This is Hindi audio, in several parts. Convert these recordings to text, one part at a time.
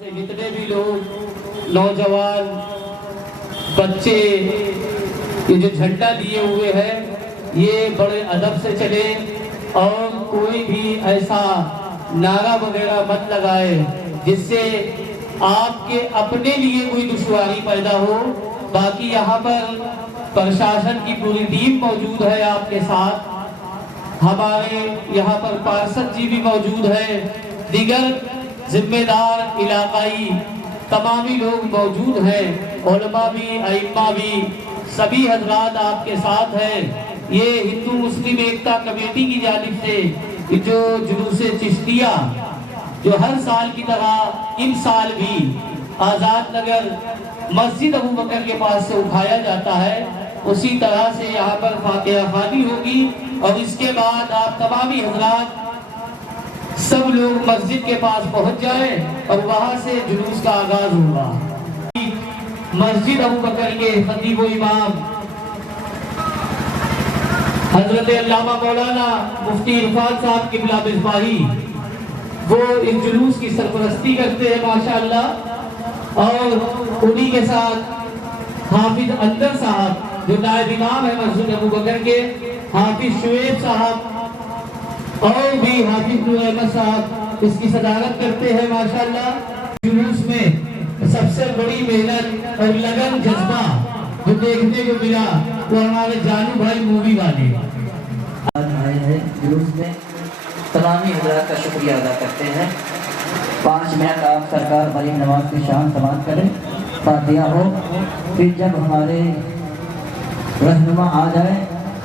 से जितने भी लोग नौजवान बच्चे ये जो झंडा लिए हुए हैं ये बड़े अदब से चले और कोई भी ऐसा नारा वगैरह मत लगाए जिससे आपके अपने लिए कोई दुश्वारी पैदा हो। बाकी यहाँ पर प्रशासन की पूरी टीम मौजूद है आपके साथ, हमारे यहाँ पर पार्षद जी भी मौजूद है, दीगर जिम्मेदार इलाकाई तमामी लोग मौजूद हैं, उलमा भी अइम्मा भी सभी हजरात आपके साथ हैं। ये हिंदू मुस्लिम एकता कमेटी की जानिब से जो जुलूस चिश्तिया जो हर साल की तरह इन साल भी आजाद नगर मस्जिद अबू बकर के पास से उठाया जाता है, उसी तरह से यहाँ पर फातिहा ख़वानी होगी और इसके बाद आप तमामी हजरात सब लोग मस्जिद के पास पहुंच जाएं और वहां से जुलूस का आगाज होगा। मस्जिद अबू बकर के खतीब व इमाम हजरत अल्लामा मौलाना मुफ्ती इरफान साहब क़िबला मिसबाही वो इस जुलूस की सरपरस्ती करते हैं माशाअल्लाह, और उन्हीं के साथ हाफिज अंदर साहब जो नायब इमाम है मस्जिद अबू बकर के, हाफिज शुएब साहब और भी हाफिज नूर अहमद साहब इसकी सदारत करते हैं माशाअल्लाह। जुलूस में सबसे बड़ी मेहनत और लगन जज्बा जो देखने को मिला वो हमारे जानू भाई मूवी वाले आए हैं जुलूस में। तमामी हज़रात का शुक्रिया अदा करते हैं। 5 मिनट आप सरकार मरीम नवाज की शान समाप्त करें, फातिहा हो, फिर जब हमारे रहनुमा आ जाए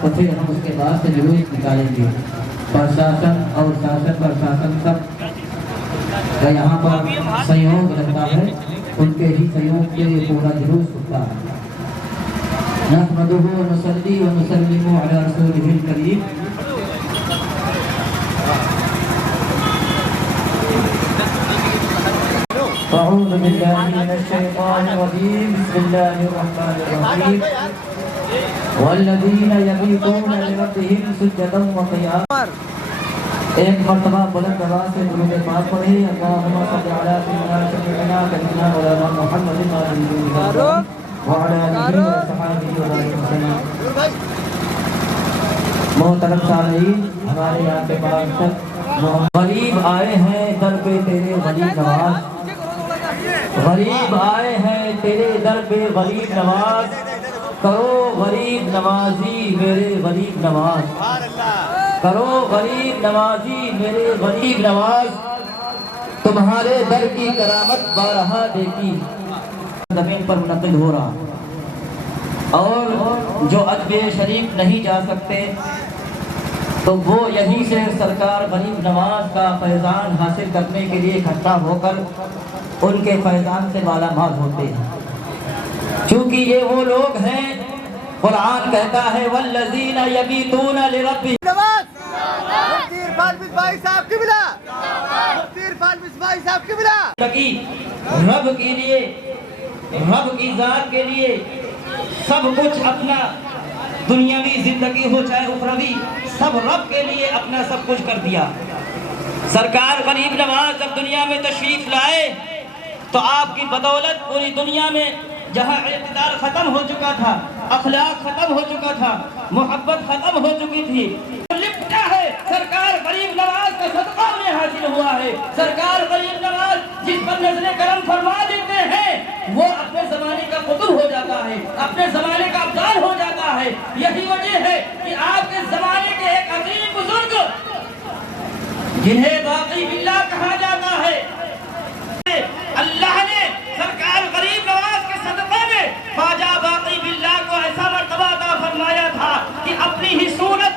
तो फिर हम उसके बाद से जुलूस निकालेंगे। प्रशासन और शासन प्रशासन सब का यहाँ पर सहयोग रहता है, उनके ही सहयोग से पूरा जुलूस होता है। नहमदुहु व नसल्ली व नुसल्लिमु अला रसूलिहिल करीम। अऊज़ु बिल्लाहि मिनश शैतानिर रजीम। बिस्मिल्लाहिर रहमानिर रहीम। वल्लज़ीना यबीतूना लिरब्बिहिम सुज्जदन व क़ियामा। एक मर्तबा बुलंद आवाज़ से दुरूद पाक पढ़े। अल्लाहुम्मा सल्लि अला सय्यिदिना शफीइना सय्यिदिना मौलाना मुहम्मदिन व अला आलिहि व सहाबिहि व वसल्लम। मोहतरम सामीईन, हमारे यहाँ के पास गरीब आए हैं दर पे तेरे गरीब नवाज, गरीब आए हैं तेरे दर पे गरीब नवाज, करो गरीब नवाजी मेरे गरीब नवाज, करो गरीब नवाजी मेरे गरीब नवाज। तुम्हारे दर की करामत बारहा देखी ज़मीन पर मुनक़िल हो रहा, और जो अजमेर शरीफ नहीं जा सकते तो वो यहीं से सरकार गरीब नवाज का फैज़ान हासिल करने के लिए इकट्ठा होकर उनके फैज़ान से मालामाल होते हैं। चूँकि ये वो लोग हैं, कुरान कहता है वल्लज़ीना यबीतूना लिरब्बिहिम। मुफ्ती इरफान मिसबाही साहब की बिला, मुफ्ती इरफान मिसबाही साहब की बिला। रब के लिए, रब की जात के लिए सब कुछ अपना, दुनियावी जिंदगी हो चाहे उखरवी, सब रब के लिए अपना सब कुछ कर दिया। सरकार गरीब नवाज जब दुनिया में तशरीफ लाए तो आपकी बदौलत पूरी दुनिया में जहाँ इक़्तिदार खत्म हो चुका था, अखलाक खत्म हो चुका था, मोहब्बत खत्म हो चुकी थी, लिपटा है सरकार गरीब नवाज का सदका में हासिल हुआ है। सरकार गरीब नवाज जिस पर नजरे करम फरमा देते हैं वो अपने जमाने का कुतुब हो जाता है, अपने जमाने का अब्दाल हो जाता है। यही वजह है कि आपके जमाने के एक अजीम बुजुर्ग जिन्हें बाकी बिल्लाह कहा जाता है, अल्लाह ने सरकार गरीब नवाज के सदक़े में ख्वाजा बाकी बिल्लाह को ऐसा मर्तबा अता फरमाया था कि अपनी ही सूरत।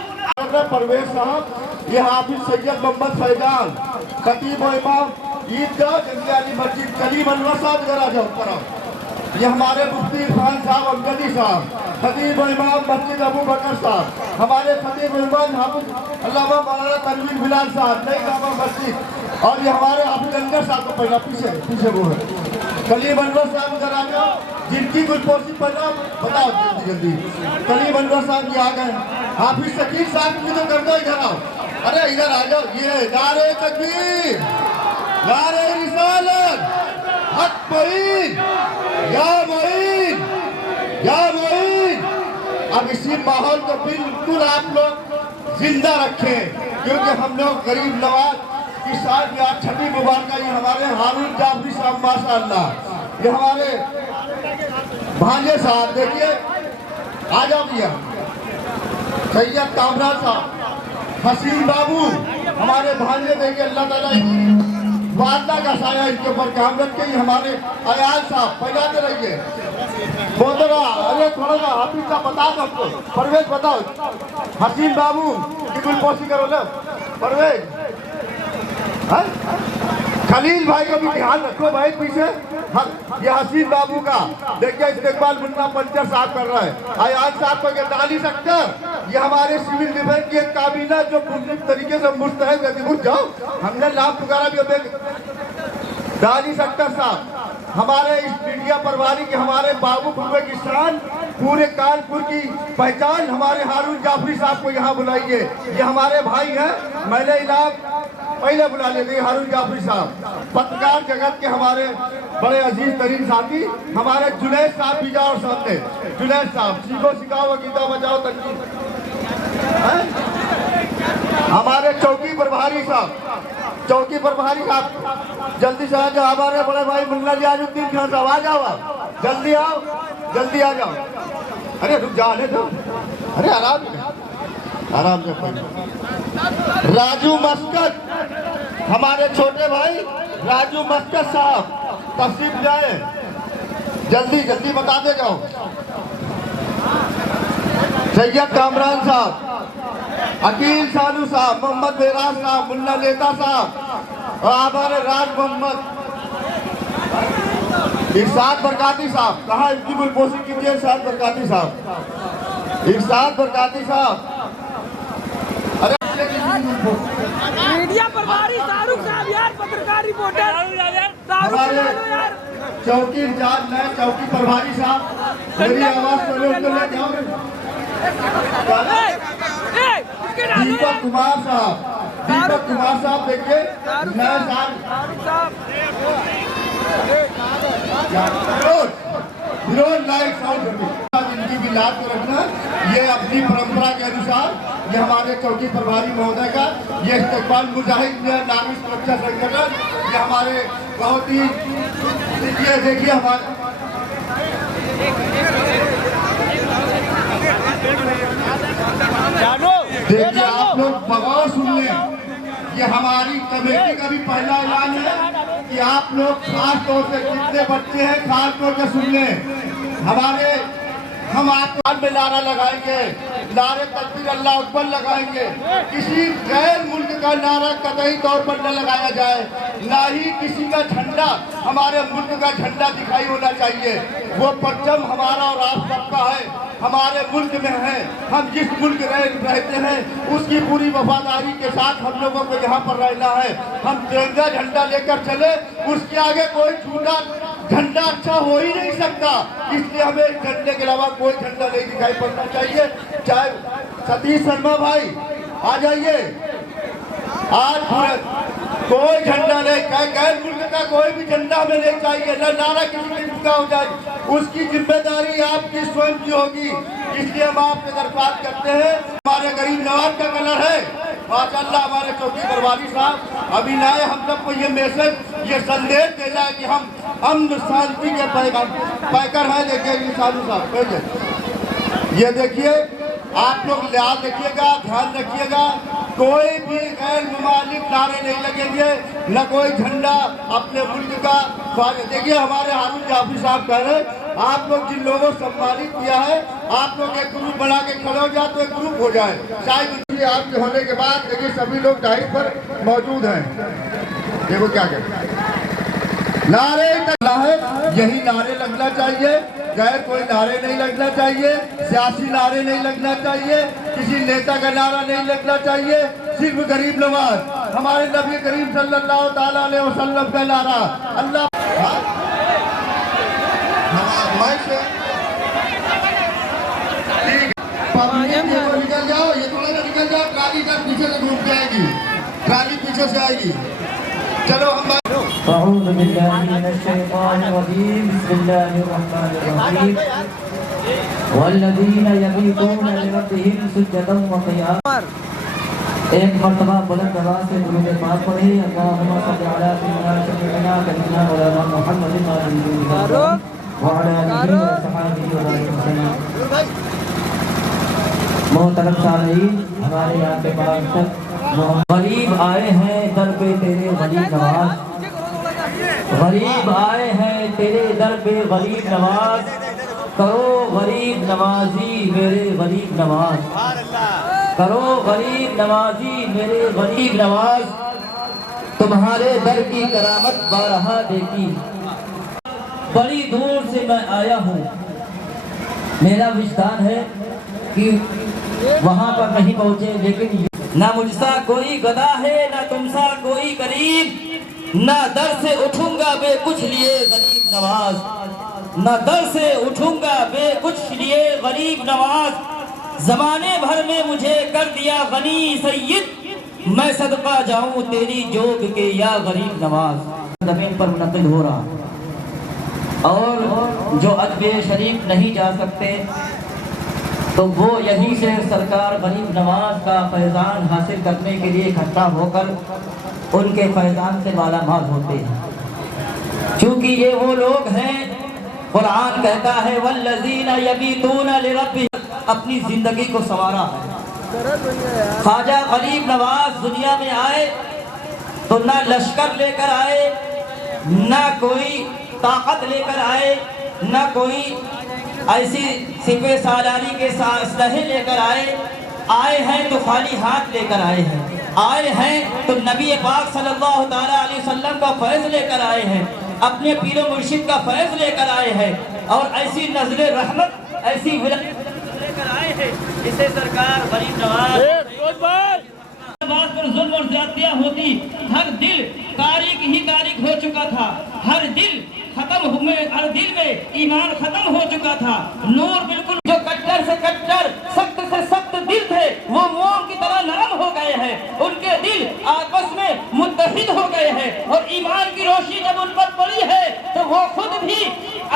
परवेज साहब, ये हाफिज सैयद मोहम्मद फैजान, खतीब व इमाम ईदगाह जंगियाली मस्जिद कलीम अनवर साहब, जरा जाओ ऊपर आओ। ये हमारे मुफ्ती इरफान साहब अमजदी साहब, खतीब व इमाम मस्जिद अबू बकर साहब, हमारे खतीब व इमाम हाफिज अल्लामा मौलाना तनवीर बिलाल साहब नई जामा मस्जिद, और ये हमारे हाफिज अंदर साहब को पहला पीछे पीछे वो है कलीम अनवर साहब, जरा जाओ। जिनकी कुछ पोस्टिंग पहला बताओ जल्दी। कलीम अनवर साहब ये आ गए। हाफिज शकील साहब की तो कर दो, इधर आओ। अरे इधर आ जाओ। ये नारे तकबीर, नारे रिसालत, हक मोइन, या मोइन, या मोइन। अब इसी माहौल को बिल्कुल आप लोग जिंदा रखें, क्योंकि हम लोग गरीब नवाज की साथ में आज छठी मुबारक। ये हमारे हारून जाफरी साहब माशाअल्लाह, ये हमारे भांजे साहब देखिए, आ जाओ भैया, सैयद कामरान साहब, हसीन बाबू हमारे भांजे देखिए, अल्लाह ताला वादा का साया इनके ऊपर कामरत के। हमारे अयाल साहब बजाते रहिए, बोलते रहो। अरे थोड़ा सा हाफिज साहब बता दो हमको, परवेज बताओ, हसीन बाबू बिल्कुल कोशिश करो ना, परवेज खलील भाई का भी ध्यान रखो भाई पीछे। ये हसीन बाबू का देखिए इस्तेकबाल मुन्ना पंचर साहब कर रहा है। अयाल साहब को डाली सकते, ये हमारे सिविल डिफेंस की एक काबीना जो मुख्तलिफ तरीके से मुस्तहक है। जाओ, हमने नाम पुकारा भी, डाली सक्तर साहब हमारे इस मीडिया प्रभारी के, हमारे बाबू पूरे की शान, पूरे कानपुर की पहचान, हमारे हारून जाफरी साहब को यहाँ बुलाइए। ये हमारे भाई हैं, मैंने इलाका पहले बुला लेते हारून जाफरी साहब। पत्रकार जगत के हमारे बड़े अजीज तरीन साथी, हमारे जुनैद साहब भी जाओ सामने। जुनैद साहब सीखो सिखाओ गीता बजाओ तक। हमारे चौकी प्रभारी साहब, चौकी प्रभारी साहब जल्दी से आ जाओ। हमारे बड़े भाई मुन्ना जियाजुद्दीन खान साहब आ जाओ, आप जल्दी आओ, जल्दी आ जाओ। अरे रुक जाओ, दो, अरे आराम आराम से। राजू मस्कत हमारे छोटे भाई राजू मस्कत साहब तशरीफ जाए, जल्दी जल्दी बताते जाओ। सैयद कामरान साहब, अकील सानू साहब, मोहम्मद बेराज साहब, मुन्ना नेता साहब और हमारे राज मोहम्मद इरशाद बरकाती साहब। कहाँ इनकी कोई कोशिश कीजिए, इरशाद बरकाती साहब, इरशाद बरकाती साहब। अरे मीडिया प्रभारी शाहरुख साहब यार, पत्रकार रिपोर्टर हमारे चौकी इंचार्ज नए चौकी प्रभारी साहब, मेरी आवाज सुनो तो ले जाओ। दीपक कुमार साहब, दीपक कुमार साहब देखिए नए साहब, विरोध लाइक साउंड इनकी भी लाभ को रखना। ये अपनी परंपरा के अनुसार ये हमारे चौकी प्रभारी महोदय का ये इस्तेकबाल मुजाहिद नामी सुरक्षा संगठन, ये हमारे बहुत ही देखिए हमारे देखिए आप लोग बगौर सुन लें। ये हमारी कमेटी का भी पहला ऐलान है कि आप लोग खास तौर से जितने बच्चे हैं खास तौर से सुन लें। हमारे हम आपको में नारा लगाएंगे, नारे तकबीर अल्लाह अकबर लगाएंगे। किसी गैर मुल्क का नारा कतई तौर पर न लगाया जाए, ना ही किसी का झंडा हमारे मुल्क का झंडा दिखाई होना चाहिए। वो परचम हमारा और आप सबका है, हमारे मुल्क में है। हम जिस मुल्क रहते हैं उसकी पूरी वफादारी के साथ हम लोगों को यहाँ पर रहना है। हम तिरंगा झंडा लेकर चले, उसके आगे कोई झूठा झंडा अच्छा हो ही नहीं सकता। इसलिए हमें इस झंडे के अलावा कोई झंडा नहीं दिखाई पड़ना चाहिए। चाहे सतीश शर्मा भाई आ जाइए, आज कोई झंडा नहीं, गैर मुल्क का कोई भी झंडा हमें नहीं चाहिए, न नारा किसी की झुका हो जाए। उसकी जिम्मेदारी आपकी स्वयं की होगी। इसलिए हम आपसे दरख्वास्त करते हैं, हमारे गरीब नवाज का कलर है माशाअल्लाह। हमारे चौकी प्रभारी साहब अभी लाए हम सबको ये मैसेज, ये संदेश देना है कि हम अमन शांति के पैकर हैं। देखिए साधु साहब, ये देखिए आप लोग लिहाज रखिएगा, ध्यान रखिएगा, कोई भी गैर मुमालिक नारे नहीं लगेंगे, न कोई झंडा अपने मुल्क का। देखिए हमारे हारून जाफरी साहब कह रहे आप लोग जिन लोगों को सम्मानित किया है, आप लोग एक ग्रुप बना के खड़े हो जाए तो एक ग्रुप हो जाए। शायद आपके होने के बाद देखिए सभी लोग डाइट पर मौजूद हैं। देखो क्या कहते नारे है, यही नारे लगना चाहिए, गैर कोई नारे नहीं लगना चाहिए, सियासी नारे नहीं लगना चाहिए, किसी नेता का नारा नहीं लगना चाहिए। सिर्फ गरीब नवाज हमारे नबी करीम सल्लल्लाहु ताला अलैहि वसल्लम का नारा अल्लाह निकल जाओ, ये थोड़ा सा निकल जाओ, ट्राली तक पीछे से घूम जाएगी, ट्राली पीछे से आएगी। चलो हम अऊज़ु बिल्लाहि मिनश शैतानिर रजीम बिस्मिल्लाहिर रहमानिर रहीम वल्लज़ीना यबीतूना लिरब्बिहिम सुज्जदन व क़ियामा। एक मर्तबा बुलंद आवाज़ से दुरूद पाक पढ़े। अल्लाहुम्मा सल्लि अला सय्यिदिना सय्यिदना मौलाना मुहम्मदिन व अला आलिहि व सहाबिहि व वसल्लम। मोहतरम सामीईन, हमारे यहाँ के पास तक गरीब आए हैं दर पे तेरे गरीब नवाज, गरीब आए हैं तेरे दर पे गरीब नवाज, करो गरीब नवाजी मेरे गरीब नवाज, करो गरीब नवाजी मेरे गरीब नवाज, तुम्हारे दर की करामत बारहा देखी। बड़ी दूर से मैं आया हूँ, मेरा विश्वास है कि वहाँ पर नहीं पहुँचे, लेकिन ना मुझसा कोई गदा है ना तुमसा कोई करीब, ना दर से उठूंगा बे कुछ लिए गरीब नवाज, ना दर से उठूंगा बे कुछ लिए गरीब नवाज। जमाने भर में मुझे कर दिया गनी सैयद, मैं सदका जाऊं तेरी जोग के या गरीब नवाज। जमीन पर मुनक़िल हो रहा और जो अजबे शरीफ नहीं जा सकते तो वो यहीं से सरकार गरीब नवाज का फैज़ान हासिल करने के लिए इकट्ठा होकर उनके फैज़ान से मालामाल होते हैं। क्योंकि ये वो लोग हैं, कुरान कहता है वल्लज़ीना यबीतूना लिरब्बिहिम, अपनी जिंदगी को संवारा है। ख्वाजा गरीब नवाज दुनिया में आए तो ना लश्कर लेकर आए, ना कोई ताकत लेकर आए, ना कोई ऐसी सिपे सालारी के असलहे लेकर आए हैं तो खाली हाथ लेकर आए हैं, आए हैं तो नबी पाक सल्लल्लाहु ताला अलैहि वसल्लम का फैज़ लेकर आए हैं, अपने पीर मुर्शिद का फैज़ लेकर आए हैं और ऐसी नज़र रहमत, ऐसी लेकर आए हैं जिसे सरकार गरीब नवाज पर जुल्म और ज़्यादतियाँ होती। हर दिल तारीख ही तारीख हो चुका था, हर दिल खत्म हुए, हर दिल में ईमान खत्म हो चुका था। नूर बिल्कुल जो कट्टर से कट्टर, सख्त से सख्त दिल थे वो मोम की तरह नरम हो गए हैं, उनके दिल आपस में मुत्तहिद हो गए हैं और ईमान की रोशनी जब उन पर पड़ी है तो वो खुद भी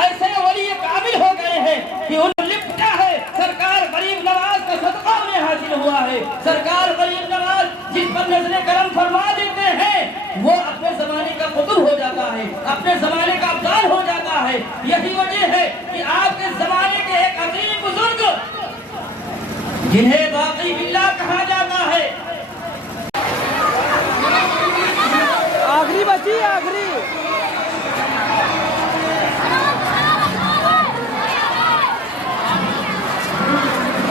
ऐसे वली काबिल हो गए हैं कि उन लिपटा है। सरकार गरीब नवाज का सदका उन्हें हासिल हुआ है। सरकार गरीब नवाज जिस पर नजरे करम फरमा देते हैं वो अपने जमाने का कुतुब हो जाता है, अपने जमाने का अब्दाल हो जाता है। यही वजह है कि आपके जमाने के एक अजीम बुजुर्ग जिन्हें बाकी बिल्ला कहा जाता है, आखिरी बची आखिरी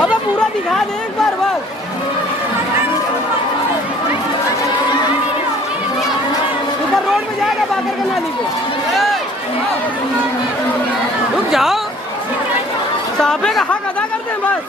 अबे पूरा दिखा दे एक बार बस। इधर रोड में जाएगा बाकर के नाली पे, रुक जाओ, साहबे का हक अदा करते हैं बस।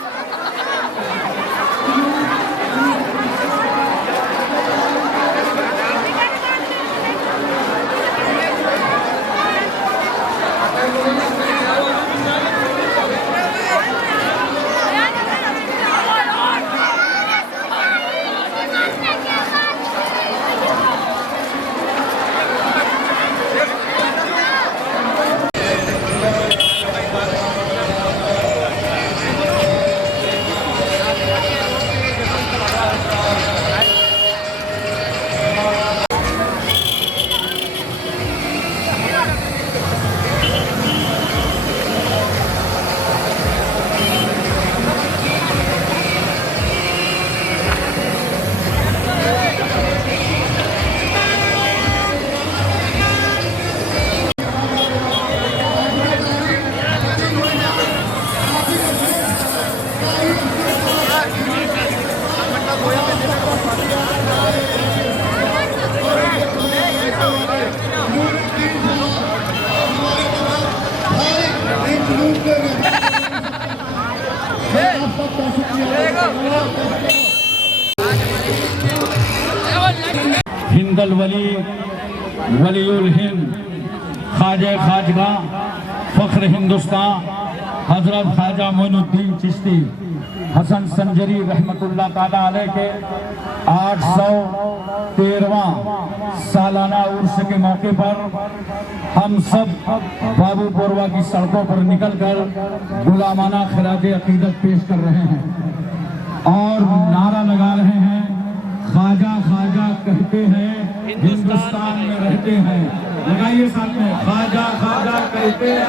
हिंदल वली वलीउल हिंद ख्वाजा खाजगा फ़ख्र हिंदुस्तान हजरत ख्वाजा मोइनुद्दीन चिश्ती हसन संजरी रहमतुल्लाह ताला अलैह के 813वां सालाना उर्स के मौके पर हम सब बाबू बोरवा की सड़कों पर निकलकर गुलामाना खिराज अकीदत पेश कर रहे हैं और नारा लगा रहे हैं, ख्वाजा ख्वाजा कहते हैं हिंदुस्तान में रहते हैं। लगाइए साथ में, ख्वाजा ख्वाजा कहते हैं,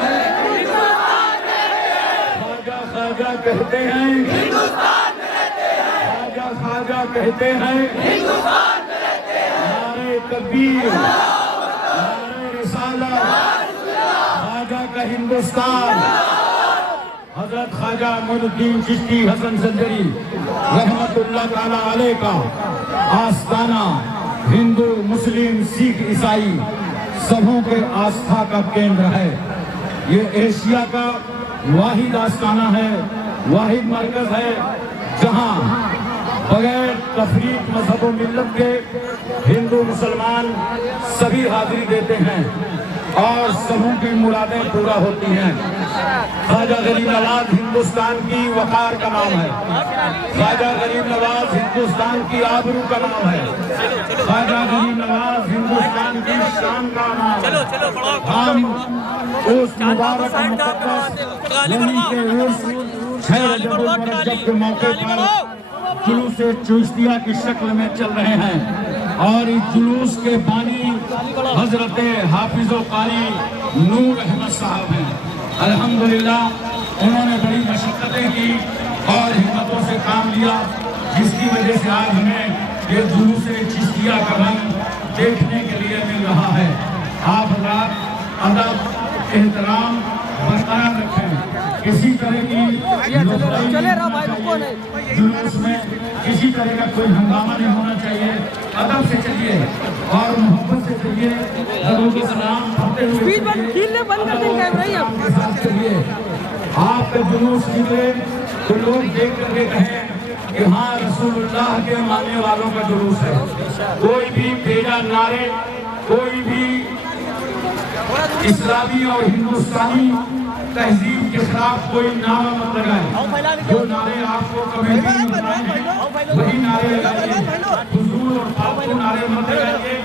ख्वाजा ख्वाजा कहते हैं, ख्वाजा ख्वाजा कहते हैं, नारे तकबीर, नारे रिसालत, ख्वाजा का हिंदुस्तान। हजरत ख्वाजा मोइनुद्दीन चिश्ती हसन संजरी रहमतुल्लाह ताला अलैह का आस्ताना हिंदू मुस्लिम सिख ईसाई सबों के आस्था का केंद्र है। ये एशिया का वाहिद आस्ताना है, वाहिद मरकज है जहां बगैर तफरीक मजहब व मिल्लत के हिंदू मुसलमान सभी हाजिरी देते हैं और सबों की मुरादें पूरा होती हैं। ख्वाजा गरीब नवाज हिंदुस्तान की वकार का नाम है, ख्वाजा गरीब नवाज हिंदुस्तान की आबरू का नाम है, ख्वाजा गरीब नवाज हिंदुस्तान की शान का नाम है। हम उस मुबारक मुक़द्दस नबी के उर्स 6 रजबुल मुरज्जब के मौके पर जुलूस चिश्तिया की शक्ल में चल रहे हैं और इस जुलूस के बानी हजरत हाफिज़ो कारी नूर अहमद साहब हैं। अल्हम्दुलिल्लाह उन्होंने बड़ी मशक्क़तें की और हिम्मतों से काम लिया, जिसकी वजह से आज हमें ये जुलूस चिश्तिया का रंग देखने के लिए मिल रहा है। आप हज़रात अदब एहतराम बरकरार रखें, किसी तरह की जुलूस में किसी तरह का कोई हंगामा नहीं होना चाहिए। अदब से चलिए और मोहब्बत से चलिए, सलाम पढ़ते हुए चलिए। आपका जुलूस निकले तो लोग देख करके कहें कि हाँ रसूलुल्लाह के मानने वालों का जुलूस है। कोई भी बेजा नारे, कोई भी इस्लामी और हिंदुस्तानी तहजीब के खिलाफ कोई नारा मत लगाए। जो नारे आपको कमेटी में बनाए हैं वही नारे लगाइए, हुजूर और फालतू नारे मत लगाइए।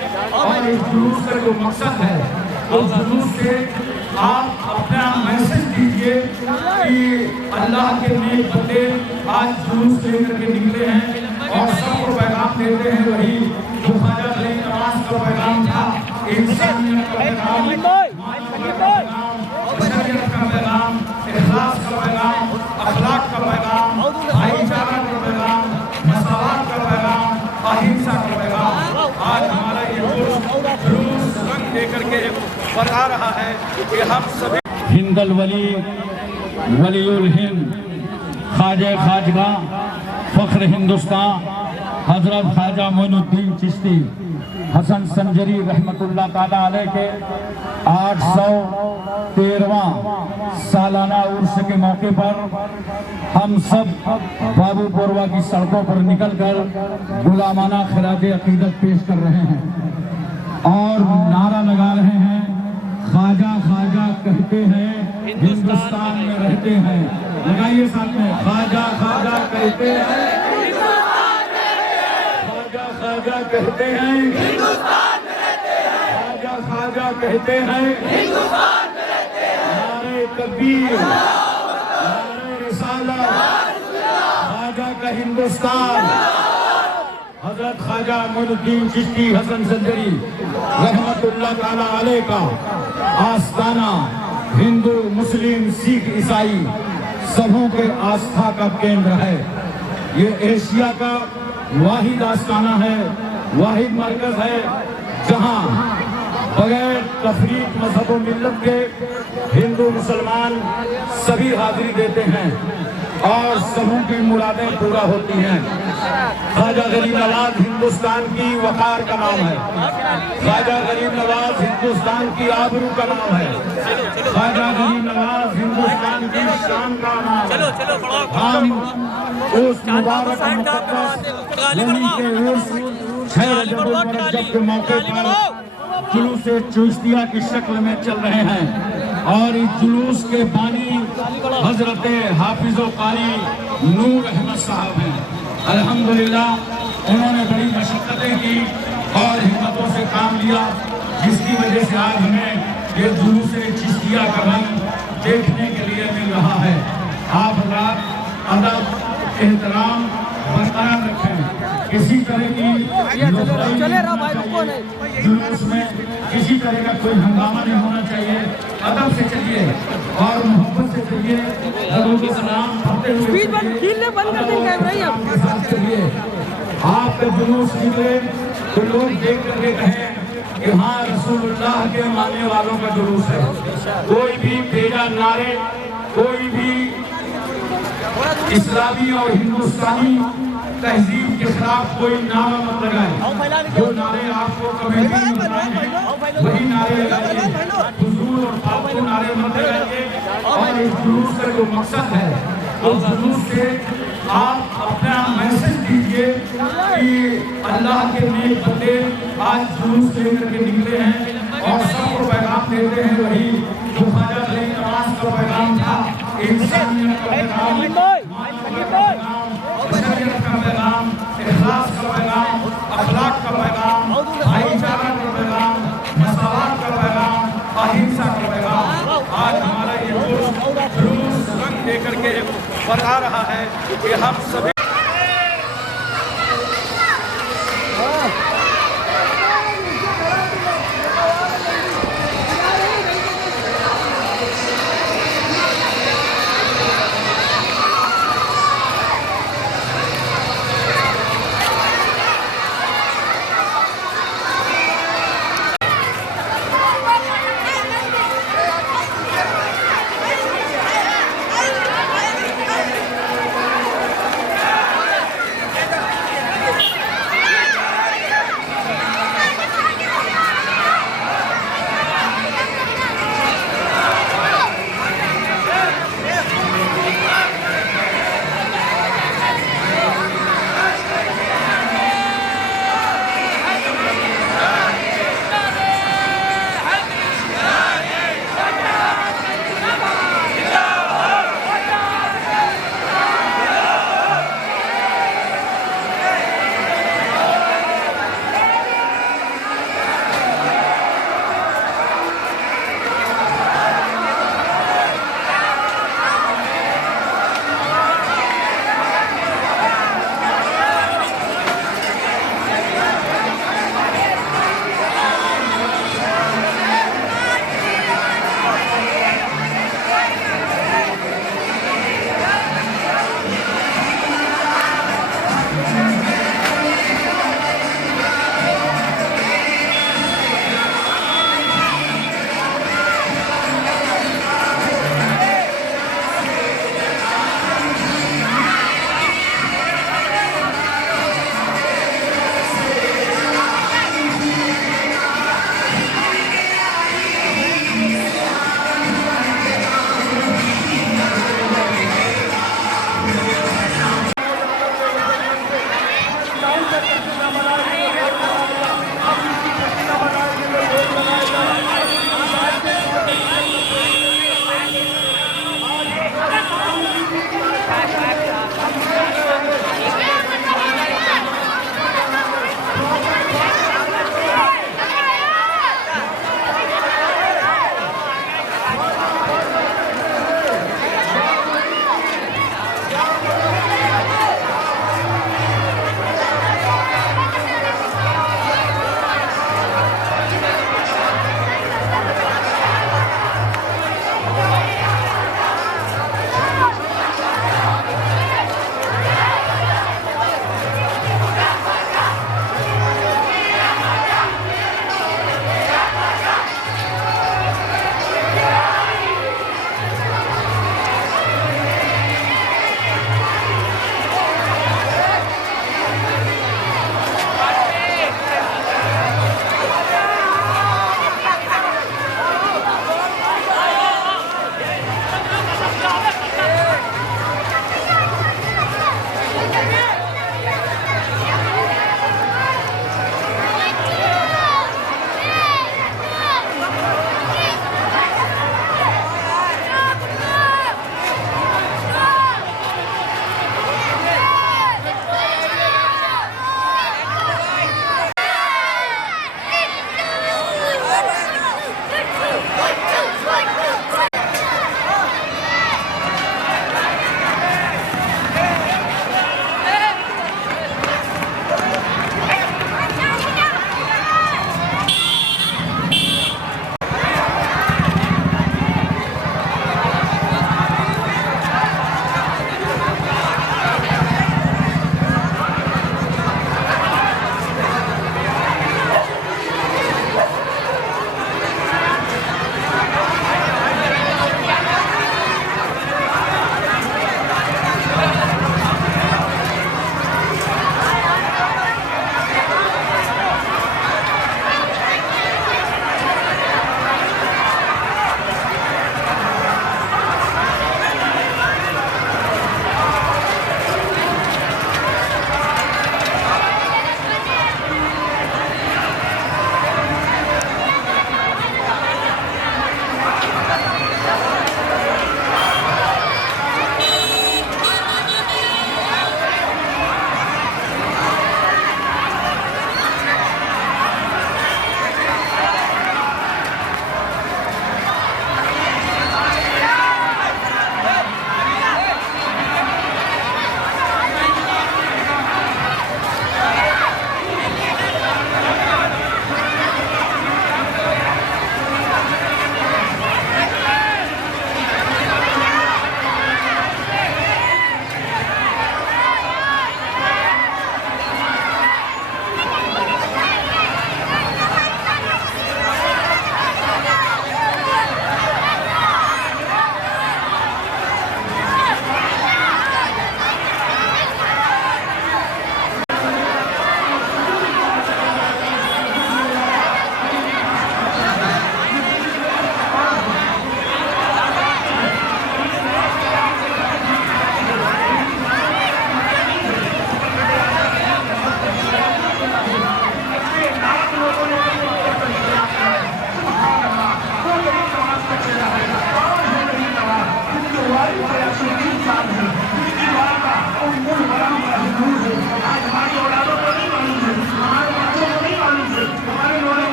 और इस जुलूस का जो मकसद है उस जुलूस से आप अपना मैसेज दीजिए कि अल्लाह के नेक बंदे आज जुलूस लेकर के निकले हैं और सबको पैगाम देते हैं वही जो ख्वाजा गरीब नवाज का पैगाम था, इंसानियत का पैगाम, बशरियत का पैगाम, इखलास का पैगाम, अखलाक का पैगाम, भाईचारा का पैगाम, मसावत का पैगाम, अहिंसा का पैगाम। आज हमारा ये जुलूस रंग देकर के बता रहा है कि हम सभी हिंदल वली वलीउल हिंद ख्वाजा खाजगा फख्र हिंदुस्तान हजरत ख्वाजा मोइनुद्दीन चिश्ती हसन संजरी रहमतुल्लाह ताला अलैह के 813वां सालाना उर्स के मौके पर हम सब बाबू बोरवा की सड़कों पर निकलकर गुलामाना खिराज अकीदत पेश कर रहे हैं और नारा लगा रहे हैं, ख्वाजा ख्वाजा कहते हैं हिंदुस्तान में रहते हैं। लगाइए साथ में, ख्वाजा ख्वाजा कहते हैं, ख्वाजा ख्वाजा कहते हैं, ख्वाजा ख्वाजा कहते हैं, नारे तकबीर, नारे रिसालत, ख्वाजा का हिंदुस्तान। हजरत ख्वाजा मोइनुद्दीन चिश्ती हसन संजरी रहमतुल्लाह ताला अलैह का आस्ताना हिंदू मुस्लिम सिख ईसाई सबों के आस्था का केंद्र है। ये एशिया का वाहिद आस्ताना है, वाहिद मरकज है जहां बगैर तफरीक मजहब व मिल्लत के हिंदू मुसलमान सभी हाजिरी देते हैं और सबों की मुरादें पूरा होती हैं। ख्वाजा गरीब नवाज हिंदुस्तान की वकार का नाम है, ख्वाजा गरीब नवाज हिंदुस्तान की आबरू का नाम है, ख्वाजा गरीब नवाज हिंदुस्तान की शान का नाम है। हम उस मुबारक मुक़द्दस नबी के उर्स 6 रजबुल मुरज्जब के मौके पर जुलूस चिश्तिया की शक्ल में चल रहे हैं और इस जुलूस के बानी हजरत हाफिज़ो कारी नूर अहमद साहब हैं। अल्हम्दुलिल्लाह उन्होंने बड़ी मशक्क़तें की और हिम्मतों से काम लिया, जिसकी वजह से आज हमें ये जुलूस चिश्तिया का रंग देखने के लिए मिल रहा है। आप हज़रात अदब एहतराम बरकरार रखें, किसी तरह की जुलूस में किसी तरह का कोई हंगामा नहीं होना चाहिए। अदब से चलिए और मोहब्बत से चलिए, दरूद सलाम पढ़ते हुए चलिए। आपका जुलूस निकले तो लोग देख करके कहें कि हाँ रसूलुल्लाह के मानने वालों का जुलूस है। कोई भी बेजा नारे, कोई भी इस्लामी और हिंदुस्तानी तहजीब के खिलाफ कोई नारा मत लगाए। जो नारे आपको कमेटी में बताए हैं वही नारे लगाइए, हुजूर और फालतू नारे मत लगाइए। और इस जुलूस का जो मकसद है उस जुलूस से आप अपना मैसेज दीजिए कि अल्लाह के नेक बंदे आज जुलूस लेकर के निकले हैं और सबको पैगाम देते हैं वही जो ख्वाजा गरीब नवाज का पैगाम था, इंसानियत का पैगाम, बशरियत का पैगाम, इखलास का पैगाम, अखलाक का पैगाम, भाईचारा का पैगाम, मसावत का पैगाम, अहिंसा का पैगाम। आज हमारा ये जुलूस रंग देकर के बता रहा है कि हम सभी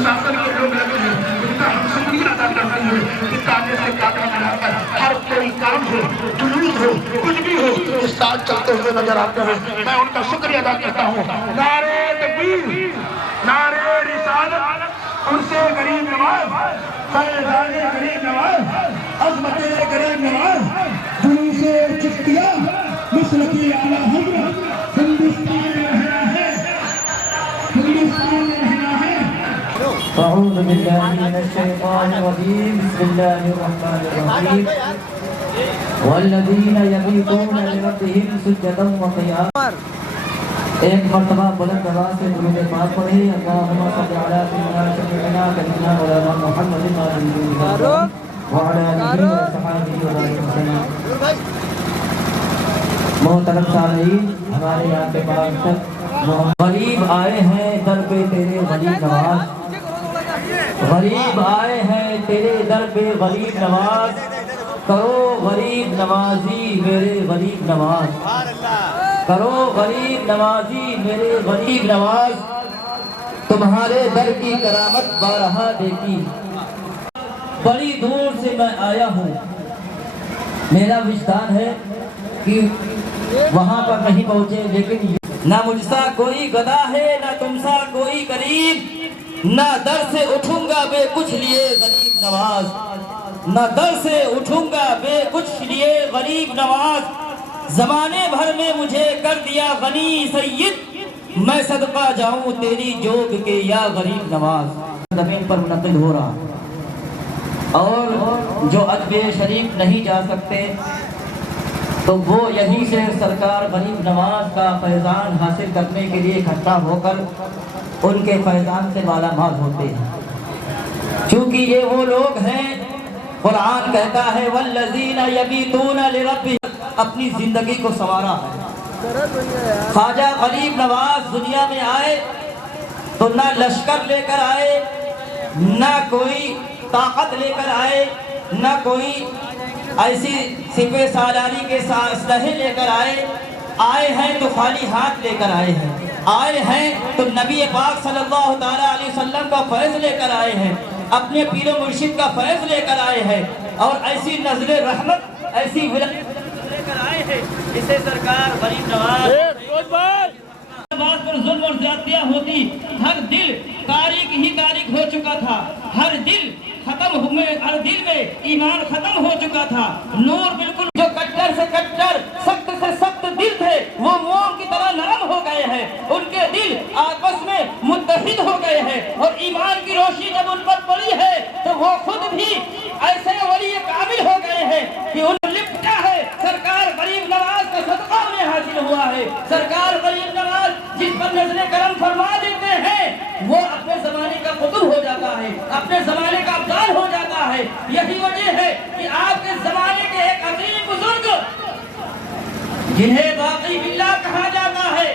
प्रशासन के लोग लगे हैं, उनका हम शुक्रिया अदा करते हैं कि ताने से काटा बनाकर हर कोई काम हो, जुलूस हो, कुछ भी हो, इस साथ चलते हुए नजर आते हैं। मैं उनका शुक्रिया अदा करता हूँ। नारे तकबीर, नारे रिसालत, उनसे गरीब नवाज, फैज़ाने गरीब नवाज, अज़मते गरीब नवाज, जुलूसे चिश्तिया, मसलकी आला हज़रत, हिंदुस्तान में रहना है, हिंदुस्तान में रहना है। अऊज़ु बिल्लाहि मिनश्शैतानिर्रजीम, बिस्मिल्लाहिर्रहमानिर्रहीम। वल्लज़ीना यबीतूना लिरब्बिहिम सुज्जदन व क़ियामा। एक मर्तबा बुलंद आवाज़ से दुरूद पाक पढ़िए। अल्लाहुम्मा सल्लि अला सय्यिदिना शफीइना सय्यिदिना मौलाना मुहम्मदिन व अला आलिहि व सहाबिहि व वसल्लम। मोहतरम सामीईन, हमारे यहाँ पे पास तक गरीब आए हैं दर पे तेरे गरीब नवाज, गरीब आए हैं तेरे दर पे गरीब नवाज, करो गरीब नवाजी मेरे गरीब नवाज, करो गरीब नवाजी मेरे गरीब नवाज, तुम्हारे दर की करामत बारहा देखी। बड़ी दूर से मैं आया हूँ, मेरा विश्वास है कि वहाँ पर नहीं पहुँचे, लेकिन ना मुझसा कोई गदा है, ना तुमसा कोई गरीब, ना दर से उठूंगा बे कुछ लिए गरीब नवाज, ना दर से उठूंगा बे कुछ लिए गरीब नवाज। जमाने भर में मुझे कर दिया गनी सैयद, मैं सदका जाऊं तेरी जोग के या गरीब नवाज। जमीन पर मुनक़िद हो रहा, और जो अजबे शरीफ नहीं जा सकते तो वो यहीं से सरकार गरीब नवाज का फैज़ान हासिल करने के लिए इकट्ठा होकर उनके फैज़ान से मालामाल होते हैं। क्योंकि ये वो लोग हैं, कुरान कहता है वल्लज़ीना यबीतूना लिरब्बिहिम, अपनी जिंदगी को संवारा है। ख्वाजा गरीब नवाज दुनिया में आए तो ना लश्कर लेकर आए, ना कोई ताकत लेकर आए, ना कोई ऐसी सिपे सालारी के असलहे लेकर आए हैं तो खाली हाथ लेकर आए हैं, आए हैं तो नबी पाक सल्लल्लाहु ताला अलैहि वसल्लम का फैज़ लेकर आए हैं, अपने पीर मुर्शिद का फैज़ लेकर आए हैं, और ऐसी नज़र रहमत, ऐसी लेकर आए हैं। इसे सरकार गरीब नवाज पर जुल्म और ज़्यादतियाँ होती, हर दिल तारीख ही तारीख हो चुका था, हर दिल खत्म हुए, हर दिल में ईमान खत्म हो चुका था, नूर बिल्कुल, जो कट्टर से कट्टर, सख्त से सख्त दिल थे वो मोम की तरह नरम हो गए हैं, उनके दिल आपस में मुत्तहिद हो गए हैं, और ईमान की रोशनी जब उन पर पड़ी है तो वो खुद भी ऐसे वली काबिल हो गए हैं कि उन लिपटा है। सरकार गरीब नवाज का सदका में हासिल हुआ है। सरकार गरीब नवाज जिस पर नजरे करम फरमा देते हैं वो अपने जमाने का कुतुब हो जाता है, अपने जमाने का अब्दाल हो जाता है। यही वजह है कि आपके जमाने के एक अजीम बुजुर्ग जिन्हें बाकी बिल्ला कहा जाता है,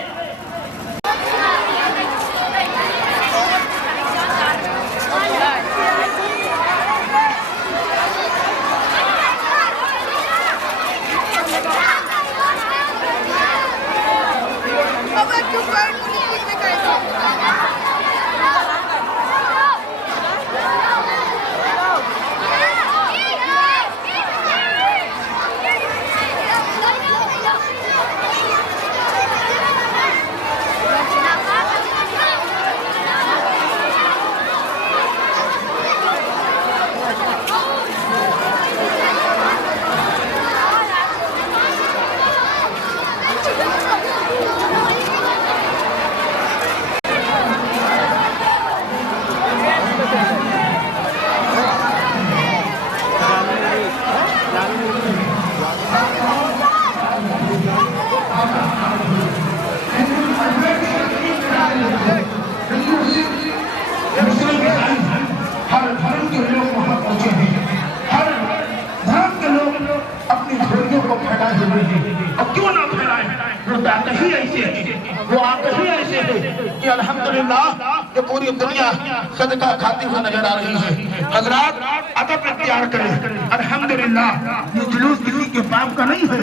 कि अल्हम्दुलिल्लाह ये पूरी दुनिया सदका खाती हुई नजर आ रही है। हजरात अदब इख्तियार करें। अल्हम्दुलिल्लाह ये जुलूस किसी के बाप का नहीं है,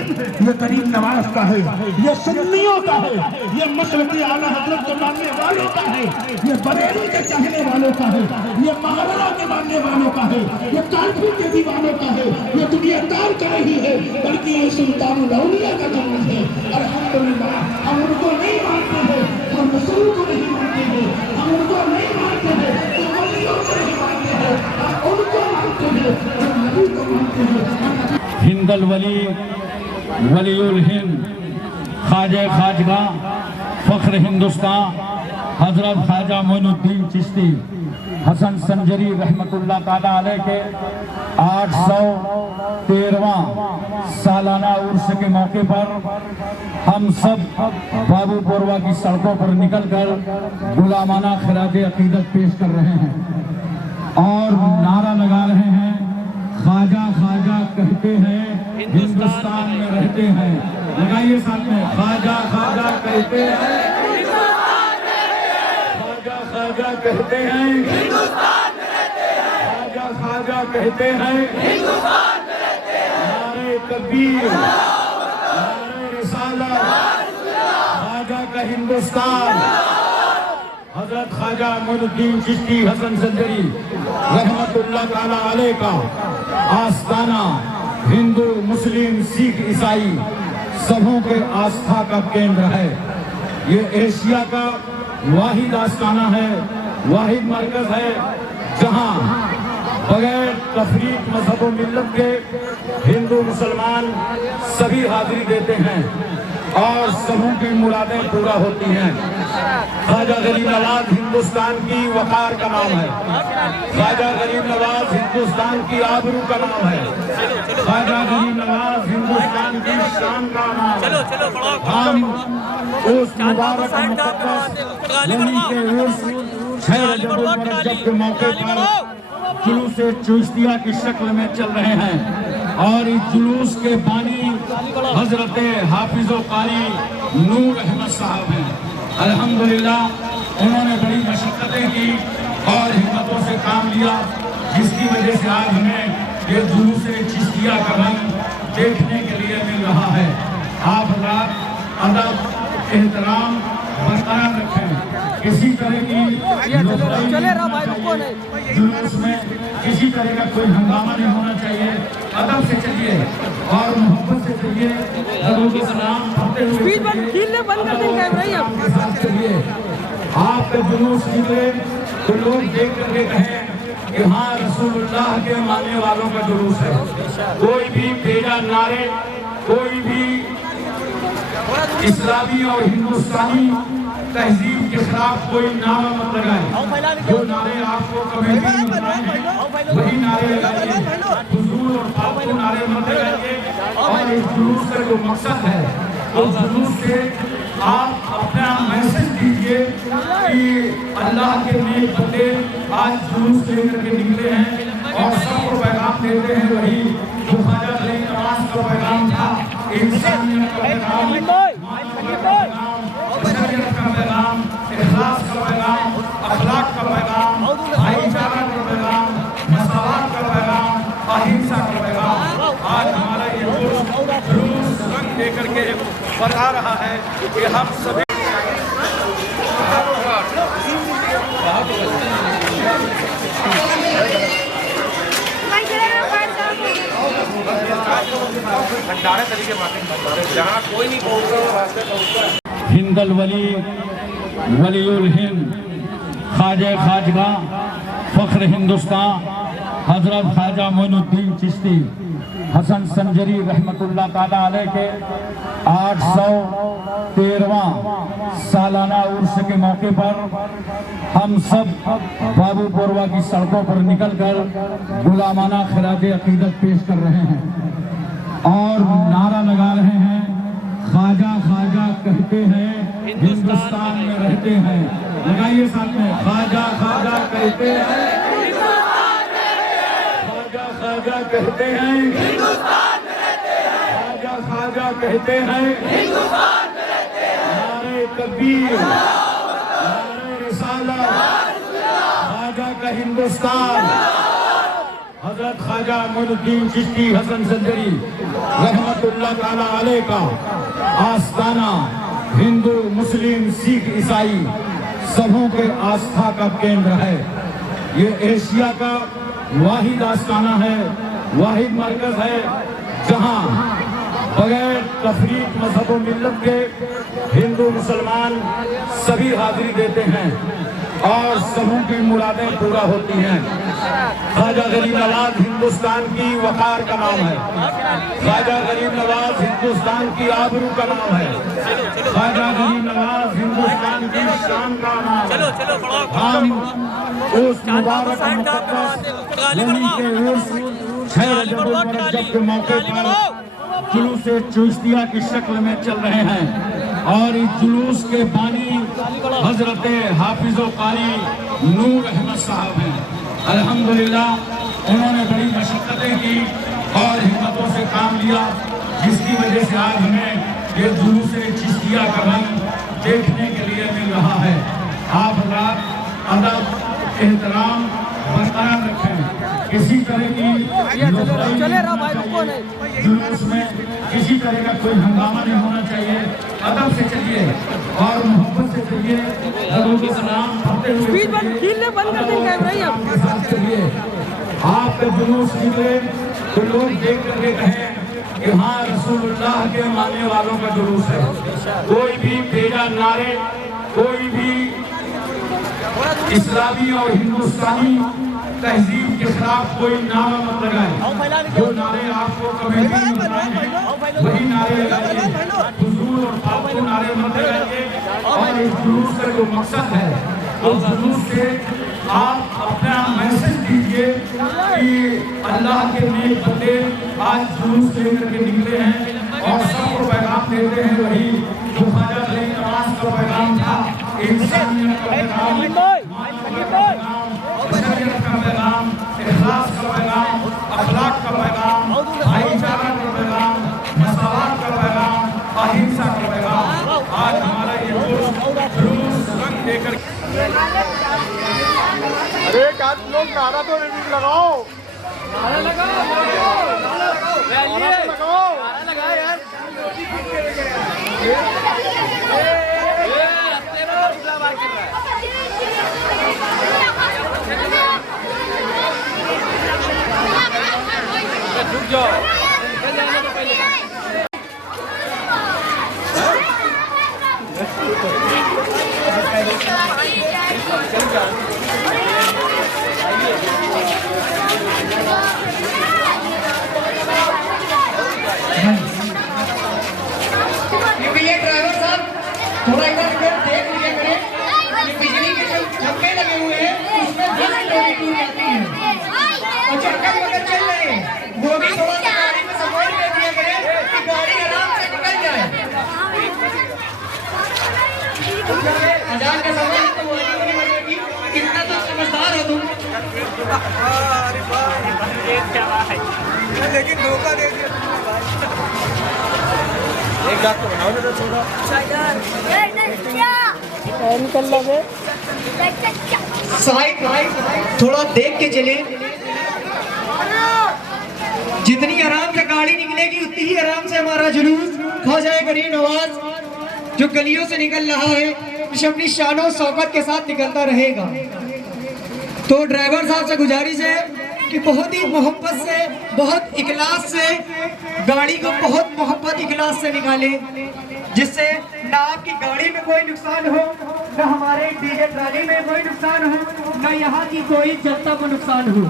ये करीम नवाज का है, ये सुन्नियों का है, ये मसलकी आला हजरत के मानने वालों का है, ये बरेली के चाहने वालों का है, ये महाराणा के मानने वालों का है, ये कानपुर के दीवानों का है, ये दुनियादार का नहीं है, बल्कि ये सुल्तानुल औलिया का नाम है। अल्हम्दुलिल्लाह हम उनको नहीं मानते हैं, हम रसूल को नहीं मानते हैं, हम उनको नहीं मानते हैं, हम वलियों को नहीं मानते हैं, हम उनको मानते हैं, हम नबी को मानते हैं। हिंदल वली वलीउल हिंद ख्वाजा खाजगा फख्र हिंदुस्तान हजरत ख्वाजा मोइनुद्दीन चिश्ती हसन संजरी रहमतुल्लाह ताला अलैह के 813वां सालाना उर्स के मौके पर हम सब बाबू बोरवा की सड़कों पर निकलकर गुलामाना खिराज अकीदत पेश कर रहे हैं और नारा लगा रहे हैं, ख्वाजा ख्वाजा कहते हैं हिंदुस्तान में रहते हैं। लगाइए साथ में, ख्वाजा ख्वाजा कहते हैं, ख्वाजा ख्वाजा कहते हैं, ख्वाजा ख्वाजा कहते हैं, नारे तकबीर, नारे रिसालत, ख्वाजा का हिंदुस्तान। हजरत ख्वाजा मोइनुद्दीन चिश्ती हसन संजरी रहमतुल्लाह ताला अलैह का आस्ताना हिंदू मुस्लिम सिख ईसाई सबों के आस्था का केंद्र है। ये एशिया का वाहिद आस्ताना है, वाहिद मरकज है जहां बगैर तफरीक मजहब व मिल्लत के हिंदू मुसलमान सभी हाजिरी देते हैं और सबों की मुरादें पूरा होती हैं। ख्वाजा गरीब नवाज हिंदुस्तान की वकार का नाम है, ख्वाजा गरीब नवाज हिंदुस्तान की आबरू का नाम है, ख्वाजा गरीब नवाज हिंदुस्तान की शान का नाम है। हम उस मुबारक मुक़द्दस के उर्स 6 रजब के मौके पर जुलूस चिश्तिया की शक्ल में चल रहे हैं और इस जुलूस के बानी हजरत हाफिज़ो कारी नूर अहमद साहब हैं। अल्हम्दुलिल्लाह उन्होंने बड़ी मशक्क़तें की और हिम्मतों से काम लिया, जिसकी वजह से आज हमें ये जुलूस चिश्तिया का रंग देखने के लिए मिल रहा है। आप अदब एहतराम बरकरार रखें, किसी तरह की जुलूस में किसी तरह का कोई हंगामा नहीं होना चाहिए। अदब से चलिए और मोहब्बत से चलिए, लोगों के सलाम पढ़ते हुए चलिए। आपका जुलूस निकले तो लोग देख करके कहें कि हाँ रसूलुल्लाह के मानने वालों का जुलूस है। कोई भी बेजा नारे, कोई भी इस्लामी और हिंदुस्तानी तहजीब के खिलाफ कोई नारा मत लगाए। जो नारे आपको कमेटी में बताए हैं वही नारे लगाइए, हुजूर और फालतू नारे मत लगाइए। और इस जुलूस का जो मकसद है उस जुलूस से आप अपना मैसेज दीजिए कि अल्लाह के नेक बंदे आज जुलूस लेकर के निकले हैं और सबको पैगाम देते हैं वही जो ख्वाजा गरीब नवाज का पैगाम था, इंसानियत का पैगाम, बशरियत का पैगाम, इखलास का पैगाम, अखलाक का पैगाम, भाईचारा का पैगाम, मसावत का पैगाम, अहिंसा का पैगाम। आज हमारा ये जुलूस रंग देकर के बता रहा है कि हम सभी हिंदल वली वलीउल हिंद ख्वाजा खाजगा फख्र हिंदुस्तान हजरत ख्वाजा मोइनुद्दीन चिश्ती हसन संजरी रहमतुल्लाह ताला अलैह के 813वां सालाना उर्स के मौके पर हम सब बाबू बोरवा की सड़कों पर निकलकर गुलामाना खिराज अकीदत पेश कर रहे हैं और नारा लगा रहे हैं, ख्वाजा ख्वाजा कहते हैं हिंदुस्तान में रहते हैं। लगाइए साथ में, ख्वाजा ख्वाजा कहते हैं, ख्वाजा ख्वाजा कहते हैं, ख्वाजा ख्वाजा कहते हैं, नारे तकबीर, नारे रिसालत, ख्वाजा का हिंदुस्तान। हजरत ख्वाजा मोइनुद्दीन चिश्ती हसन संदरी रहमतुल्लाह ताला अलैह का आस्ताना हिंदू मुस्लिम सिख ईसाई सबों के आस्था का केंद्र है। ये एशिया का वाहिद आस्ताना है, वाहिद मरकज है जहां बगैर तफरीक मजहब व मिल्लत के हिंदू मुसलमान सभी हाजिरी देते हैं और सबों की मुरादें पूरा होती हैं। ख्वाजा गरीब नवाज हिंदुस्तान की वकार का नाम है, ख्वाजा गरीब नवाज हिंदुस्तान की आबरू का नाम है, ख्वाजा गरीब नवाज हिंदुस्तान की शान का नाम है। हम उस मुबारक के उर्स 6 रजब उल मुरज्जब के मौके पर जुलूस चिश्तिया की शक्ल में चल रहे हैं और इस जुलूस के बानी हजरत हाफिज़ो कारी नूर अहमद साहब हैं। अल्हम्दुलिल्लाह उन्होंने बड़ी मशक्क़तें की और हिम्मतों से काम लिया, जिसकी वजह से आज हमें ये जुलूस चिश्तिया का रंग देखने के लिए मिल रहा है। आप अदब एहतराम बरकरार रखें, किसी तरह की जुलूस में किसी तरह का कोई हंगामा नहीं होना चाहिए। अदब से चलिए और मोहब्बत से चलिए, सलाम पढ़ते हुए चलिए। आपका जुलूस निकले तो लोग देख करके कहें कि हाँ रसूलुल्लाह के मानने वालों का जुलूस है। कोई भी बेजा नारे, कोई भी इस्लामी और हिंदुस्तानी तहजीब के खिलाफ कोई नारा मत लगाए। जो नारे आपको कमेटी में बनाए हैं वही नारे लगाइए, हुजूर और फालतू नारे मत लगाइए। और इस जुलूस का जो मकसद है उस जुलूस से आप अपना मैसेज दीजिए कि अल्लाह के नेक बंदे आज जुलूस लेकर के निकले हैं और सबको पैगाम देते हैं वही जो ख्वाजा गरीब नवाज का पैगाम था, इंसानियत का पैगाम, शरीयत का पैगाम, इखलास का पैगाम, अखलाक का पैगाम, भाईचारा का पैगाम, मसावत का पैगाम, अहिंसा का पैगाम। आज हमारा ये जुलूस रंग देकर अरे आप लोग नारा तो लगाओ, नारा लगाओ यार। रुक जाओ। ये ड्राइवर साहब थोड़ा इधर देख लिया करें, ये बिजली के जो खंभे लगे हुए हैं उसमें 10 किलोमीटर दूर जाती है और जो अगल-बगल चल रहे हैं वो भी थोड़ा सा गाड़ी में सपोर्ट कर दिया करें कि गाड़ी आराम से निकल जाए। अजान का समय है तो वो नहीं बजेगी, कितना तो समझदार हो तुम। लेकिन धोखा दे दिया एक बात तो बनाओ ना छोड़ा निकल लगे साइड थोड़ा देख के चले, जितनी आराम से गाड़ी निकलेगी उतनी ही आराम से हमारा जुलूस ख्वाजा गरीब नवाज जो गलियों से निकल रहा है अपनी शानो शौकत के साथ निकलता रहेगा। तो ड्राइवर साहब से गुजारिश है कि बहुत ही मोहब्बत से, बहुत इखलास से गाड़ी को बहुत मोहब्बत इखलास से निकाले, जिससे ना आपकी गाड़ी में कोई नुकसान हो, ना हमारे डीजे ट्राली में कोई नुकसान हो, ना यहाँ की कोई जनता को नुकसान हो।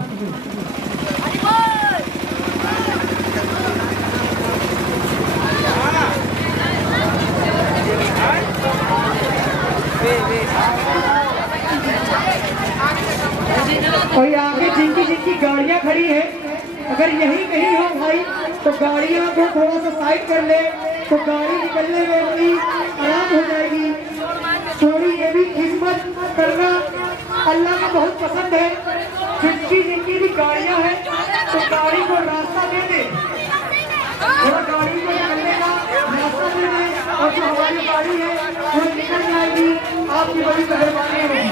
और आगे जिनकी गाड़ियां खड़ी है, अगर यही कहीं हो भाई तो गाड़ियां को थोड़ा सा साइड कर ले तो गाड़ी निकलने में भी आराम हो जाएगी। थोड़ी ये भी खिदमत करना अल्लाह को बहुत पसंद है। जिनकी भी गाड़ियां हैं तो गाड़ी को रास्ता दे दे, थोड़ा गाड़ी को निकलने का रास्ता दे दे और जो हमारी गाड़ी है वो निकल जाएगी। आपकी बड़ी मेहरबानी होगी।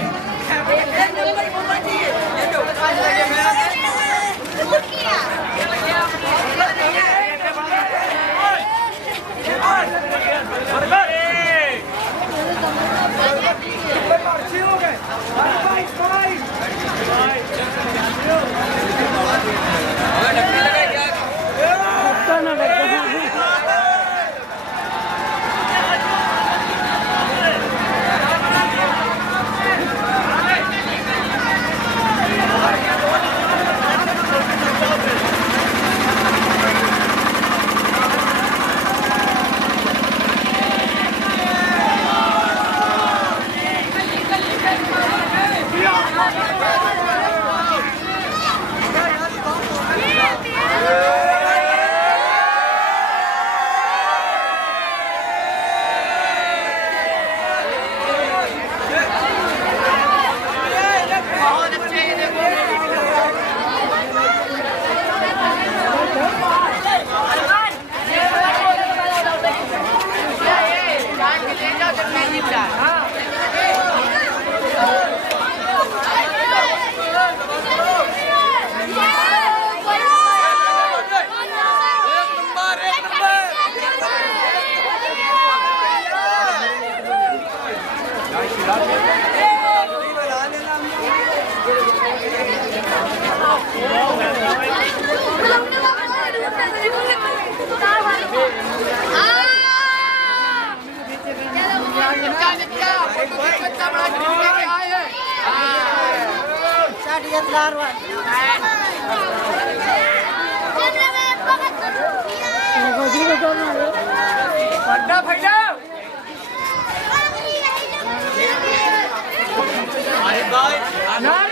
अरे भाई